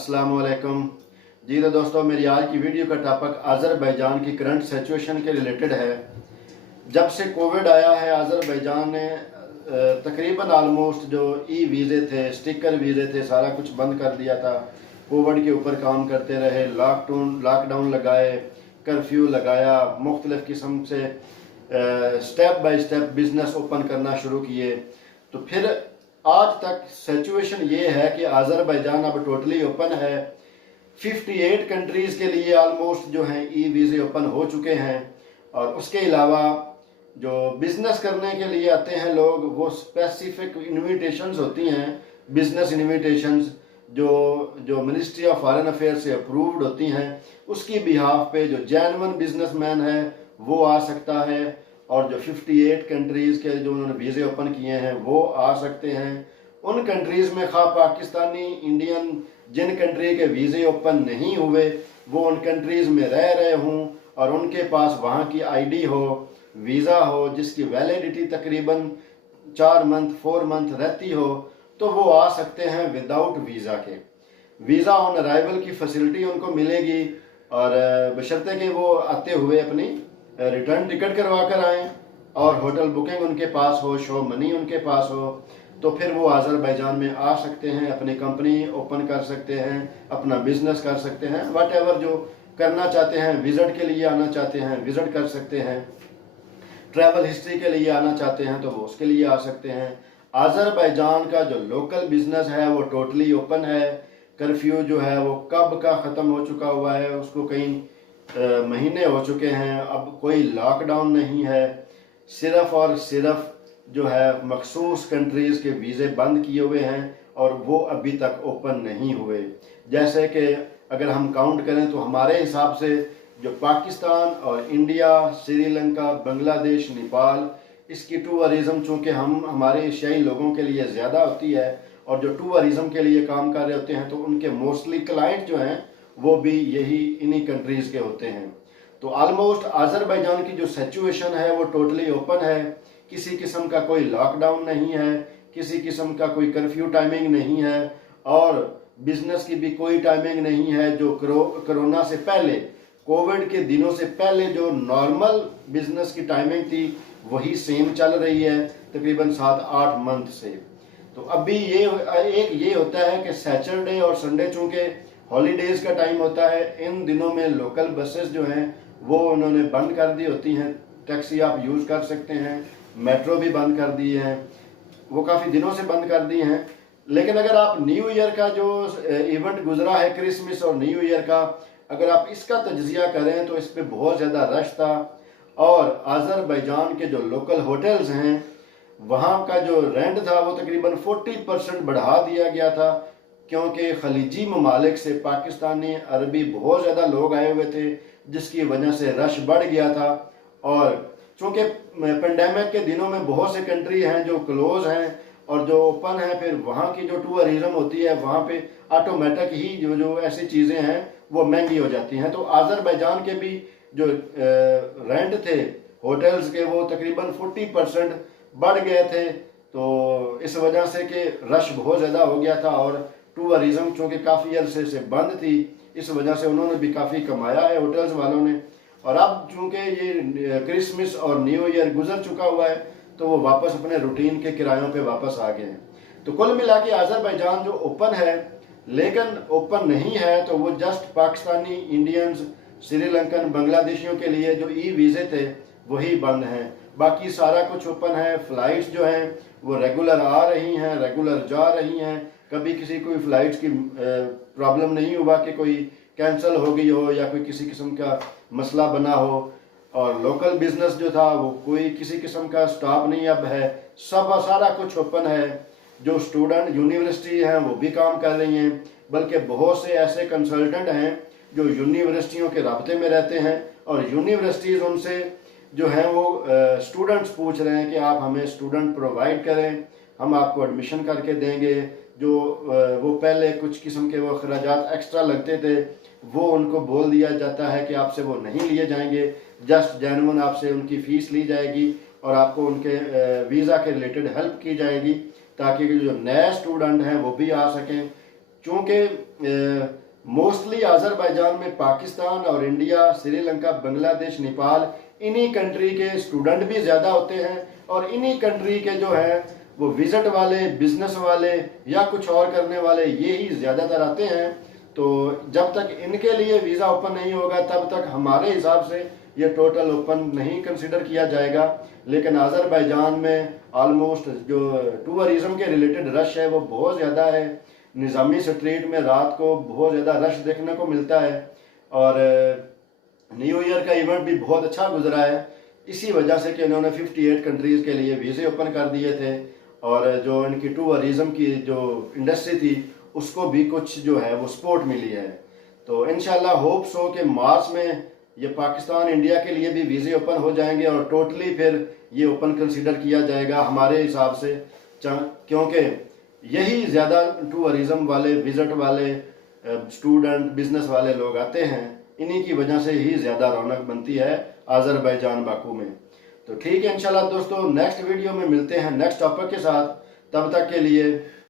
अस्सलाम वालेकुम जी। तो दोस्तों, मेरी आज की वीडियो का टॉपिक अज़रबैजान की करंट सिचुएशन के रिलेटेड है। जब से कोविड आया है, अज़रबैजान ने तकरीबन आलमोस्ट जो ई वीज़े थे, स्टिकर वीज़े थे, सारा कुछ बंद कर दिया था। कोविड के ऊपर काम करते रहे, लॉकडाउन लगाए, कर्फ्यू लगाया, मुख्तलिफ़ किस्म से step by step business open करना शुरू किए। तो फिर आज तक सिचुएशन ये है कि अज़रबैजान अब टोटली ओपन है। 58 कंट्रीज़ के लिए आलमोस्ट जो हैं ई वीज़े ओपन हो चुके हैं। और उसके अलावा जो बिज़नेस करने के लिए आते हैं लोग, वो स्पेसिफिक इन्विटेशंस होती हैं, बिज़नेस इन्विटेशंस जो मिनिस्ट्री ऑफ फॉरेन अफेयर्स से अप्रूव्ड होती हैं, उसकी बिहाफ पे जो जेन्युइन बिजनेसमैन है वो आ सकता है। और जो 58 कंट्रीज़ के जो उन्होंने वीज़े ओपन किए हैं वो आ सकते हैं। उन कंट्रीज़ में खा पाकिस्तानी, इंडियन, जिन कंट्री के वीज़े ओपन नहीं हुए, वो उन कंट्रीज़ में रह रहे हों और उनके पास वहाँ की आईडी हो, वीज़ा हो, जिसकी वैलिडिटी तकरीबन 4 मंथ 4 मंथ रहती हो, तो वो आ सकते हैं विदाउट वीज़ा के। वीज़ा ऑन अराइवल की फैसिलिटी उनको मिलेगी, और बशर्ते कि वो आते हुए अपनी रिटर्न टिकट करवा कर आएँ और होटल बुकिंग उनके पास हो, शो मनी उनके पास हो, तो फिर वो अज़रबैजान में आ सकते हैं, अपनी कंपनी ओपन कर सकते हैं, अपना बिजनेस कर सकते हैं, वट एवर जो करना चाहते हैं, विजिट के लिए आना चाहते हैं विजिट कर सकते हैं, ट्रैवल हिस्ट्री के लिए आना चाहते हैं तो वो उसके लिए आ सकते हैं। अज़रबैजान का जो लोकल बिजनेस है वो टोटली ओपन है। कर्फ्यू जो है वो कब का ख़त्म हो चुका हुआ है, उसको कई महीने हो चुके हैं। अब कोई लॉकडाउन नहीं है, सिर्फ और सिर्फ जो है मखसूस कंट्रीज़ के वीज़े बंद किए हुए हैं और वो अभी तक ओपन नहीं हुए। जैसे कि अगर हम काउंट करें तो हमारे हिसाब से जो पाकिस्तान और इंडिया, श्रीलंका, बांग्लादेश, नेपाल, इसकी टूरिज़म चूँकि हमारे एशियाई लोगों के लिए ज़्यादा होती है और जो टूरिज़म के लिए काम कर रहे होते हैं, तो उनके मोस्टली क्लाइंट जो हैं वो भी यही इन्हीं कंट्रीज़ के होते हैं। तो आलमोस्ट अज़रबैजान की जो सिचुएशन है वो टोटली ओपन है। किसी किस्म का कोई लॉकडाउन नहीं है, किसी किस्म का कोई कर्फ्यू टाइमिंग नहीं है, और बिजनेस की भी कोई टाइमिंग नहीं है। जो कोरोना से पहले, कोविड के दिनों से पहले जो नॉर्मल बिजनेस की टाइमिंग थी वही सेम चल रही है तकरीबन 7-8 मंथ से। तो अभी ये होता है कि सैटरडे और संडे चूँकि हॉलीडेज़ का टाइम होता है, इन दिनों में लोकल बसेस जो हैं वो उन्होंने बंद कर दी होती हैं। टैक्सी आप यूज़ कर सकते हैं, मेट्रो भी बंद कर दी है, वो काफ़ी दिनों से बंद कर दी हैं। लेकिन अगर आप न्यू ईयर का जो इवेंट गुजरा है, क्रिसमस और न्यू ईयर का, अगर आप इसका तज्जिया करें तो इस पर बहुत ज़्यादा रश था। और अज़रबैजान के जो लोकल होटल्स हैं वहाँ का जो रेंट था वो तकरीबन 40% बढ़ा दिया गया था, क्योंकि खलीजी ममालिक से पाकिस्तानी, अरबी बहुत ज़्यादा लोग आए हुए थे, जिसकी वजह से रश बढ़ गया था। और चूँकि पेंडेमिक के दिनों में बहुत से कंट्री हैं जो क्लोज हैं और जो ओपन है, फिर वहाँ की जो टूरिज़म होती है वहाँ पे ऑटोमेटिक ही जो ऐसी चीज़ें हैं वो महंगी हो जाती हैं। तो अज़रबैजान के भी जो रेंट थे होटल्स के वो तकरीबन 40% बढ़ गए थे। तो इस वजह से कि रश बहुत ज़्यादा हो गया था और टूरिज़म चूँकि काफ़ी अरसे से बंद थी, इस वजह से उन्होंने भी काफ़ी कमाया है होटल्स वालों ने। और अब चूँकि ये क्रिसमस और न्यू ईयर गुजर चुका हुआ है तो वो वापस अपने रूटीन के किरायों पे वापस आ गए हैं। तो कुल मिला के अज़रबैजान जो ओपन है, लेकिन ओपन नहीं है तो वो जस्ट पाकिस्तानी, इंडियंस, श्रीलंकन, बांग्लादेशियों के लिए जो ई वीज़े थे वही बंद हैं। बाकी सारा कुछ ओपन है। फ़्लाइट्स जो हैं वो रेगुलर आ रही हैं, रेगुलर जा रही हैं। कभी किसी कोई फ़्लाइट्स की प्रॉब्लम नहीं हुआ कि कोई कैंसिल हो गई हो या कोई किसी किस्म का मसला बना हो। और लोकल बिजनेस जो था वो कोई किसी किस्म का स्टॉप नहीं अब है, सारा कुछ ओपन है। जो स्टूडेंट यूनिवर्सिटी हैं वो भी काम कर रही हैं, बल्कि बहुत से ऐसे कंसल्टेंट हैं जो यूनिवर्सिटियों के राब्ते में रहते हैं और यूनिवर्सिटीज़ उनसे जो हैं वो स्टूडेंट्स पूछ रहे हैं कि आप हमें स्टूडेंट प्रोवाइड करें, हम आपको एडमिशन करके देंगे। जो वो पहले कुछ किस्म के वो अखराजात एक्स्ट्रा लगते थे वो उनको बोल दिया जाता है कि आपसे वो नहीं लिए जाएंगे, जस्ट जेन्युइन आपसे उनकी फ़ीस ली जाएगी और आपको उनके वीज़ा के रिलेटेड हेल्प की जाएगी, ताकि जो नए स्टूडेंट हैं वो भी आ सकें। चूँकि मोस्टली आज़रबाईजान में पाकिस्तान और इंडिया, श्रीलंका, बांग्लादेश, नेपाल, इन्हीं कंट्री के स्टूडेंट भी ज़्यादा होते हैं और इन्हीं कंट्री के जो है वो विजिट वाले, बिजनेस वाले या कुछ और करने वाले ये ही ज़्यादातर आते हैं। तो जब तक इनके लिए वीज़ा ओपन नहीं होगा तब तक हमारे हिसाब से ये टोटल ओपन नहीं कंसिडर किया जाएगा। लेकिन आज़रबाईजान में ऑलमोस्ट जो टूरिज़म के रिलेटेड रश है वो बहुत ज़्यादा है। निज़ामी स्ट्रीट में रात को बहुत ज़्यादा रश देखने को मिलता है और न्यू ईयर का इवेंट भी बहुत अच्छा गुजरा है, इसी वजह से कि इन्होंने 58 कंट्रीज़ के लिए वीज़े ओपन कर दिए थे और जो इनकी टूरिज़म की जो इंडस्ट्री थी उसको भी कुछ जो है वो सपोर्ट मिली है। तो इंशाल्लाह होप्स हो कि मार्च में ये पाकिस्तान, इंडिया के लिए भी वीज़े ओपन हो जाएंगे और टोटली फिर ये ओपन कंसीडर किया जाएगा हमारे हिसाब से, क्योंकि यही ज़्यादा टूरिज़म वाले, विजिट वाले, स्टूडेंट, बिजनेस वाले लोग आते हैं। इन्हीं की वजह से ही ज़्यादा रौनक बनती है आज़रबाईजान बाकू में। तो ठीक है इंशाल्लाह दोस्तों, नेक्स्ट वीडियो में मिलते हैं नेक्स्ट टॉपिक के साथ। तब तक के लिए